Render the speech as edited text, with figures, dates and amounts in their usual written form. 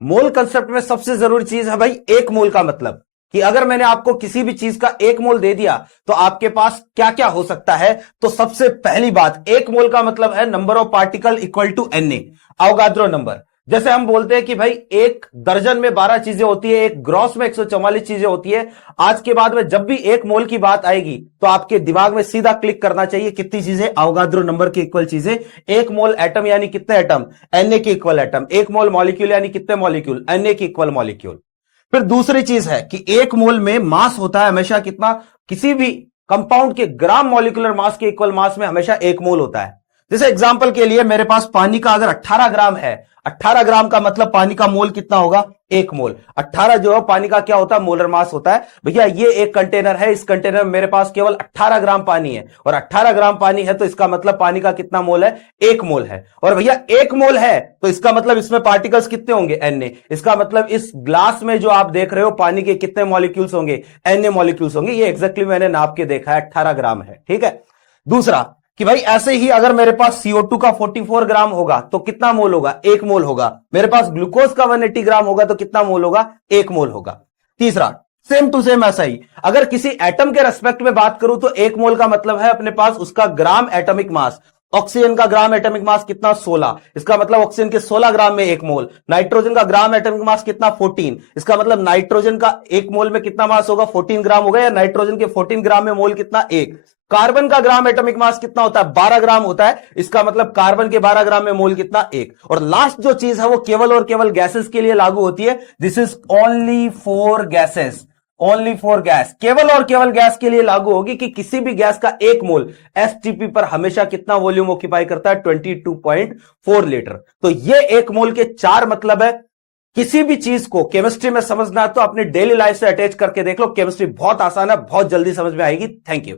मोल concept में सबसे जरूरी चीज है भाई एक मोल का मतलब, कि अगर मैंने आपको किसी भी चीज का एक मोल दे दिया तो आपके पास क्या क्या हो सकता है। तो सबसे पहली बात, एक मोल का मतलब है number of particle equal to Na, Avogadro number. जैसे हम बोलते हैं कि भाई एक दर्जन में 12 चीजें होती है, एक ग्रॉस में 144 चीजें होती है। आज के बाद में जब भी एक मोल की बात आएगी तो आपके दिमाग में सीधा क्लिक करना चाहिए कितनी चीजें, अवोगाद्रो नंबर के इक्वल चीजें। एक मोल एटम यानी कितने एटम, Na के इक्वल एटम। एक मोल मॉलिक्यूल यानी कितने मॉलिक्यूल, Na के इक्वल मॉलिक्यूल। फिर दूसरी चीज है कि एक मोल में मास होता है हमेशा कितना, किसी भी कंपाउंड के ग्राम मॉलिक्यूलर मास के इक्वल मास में हमेशा एक मोल होता है। जैसे एग्जांपल के लिए मेरे पास पानी का अगर 18 ग्राम है, 18 ग्राम का मतलब पानी का मोल कितना होगा, एक मोल। 18 जो है पानी का क्या होता है, मोलर मास होता है। भैया ये एक कंटेनर है, इस कंटेनर में मेरे पास केवल 18 ग्राम पानी है, और 18 ग्राम पानी है तो इसका मतलब पानी का कितना मोल है, एक मोल है। और भैया एक मोल है तो इसका मतलब इसमें पार्टिकल्स कितने होंगे, Na। इसका मतलब इस ग्लास में जो आप देख रहे हो पानी के कितने मॉलिक्यूल्स होंगे, Na मॉलिक्यूल्स होंगे। ये एग्जैक्टली मैंने नाप के देखा है, 18 ग्राम है, ठीक है। दूसरा कि भाई ऐसे ही अगर मेरे पास CO2 का 44 ग्राम होगा तो कितना मोल होगा, एक मोल होगा। मेरे पास ग्लूकोज का 180 ग्राम होगा तो कितना मोल होगा, एक मोल होगा। तीसरा सेम टू सेम ऐसा ही अगर किसी एटम के रेस्पेक्ट में बात करूं तो एक मोल का मतलब है अपने पास उसका ग्राम एटॉमिक मास। ऑक्सीजन का ग्राम एटॉमिक मास कितना, 16, इसका मतलब ऑक्सीजन के 16 ग्राम में एक मोल। नाइट्रोजन का ग्राम एटॉमिक मास कितना, 14, इसका मतलब नाइट्रोजन का एक मोल में कितना मास होगा, 14 ग्राम होगा, या नाइट्रोजन के 14 ग्राम में मोल कितना, एक। कार्बन का ग्राम एटॉमिक मास कितना होता है, 12 ग्राम होता है, इसका मतलब कार्बन के 12 ग्राम में मोल कितना, एक। और लास्ट जो चीज है वो केवल और केवल गैसेस के लिए लागू होती है, this is only for gases, only for gas. केवल और केवल गैस के लिए लागू होगी कि किसी भी गैस का एक मोल एसटीपी पर हमेशा कितना वॉल्यूम ऑक्यूपाई करता है, 22.4 लीटर। तो ये एक मोल के चार मतलब है। किसी भी चीज को केमिस्ट्री में समझना है तो अपनी डेली लाइफ से अटैच करके देख लो, केमिस्ट्री बहुत आसान है, बहुत जल्दी समझ में आएगी। Thank you.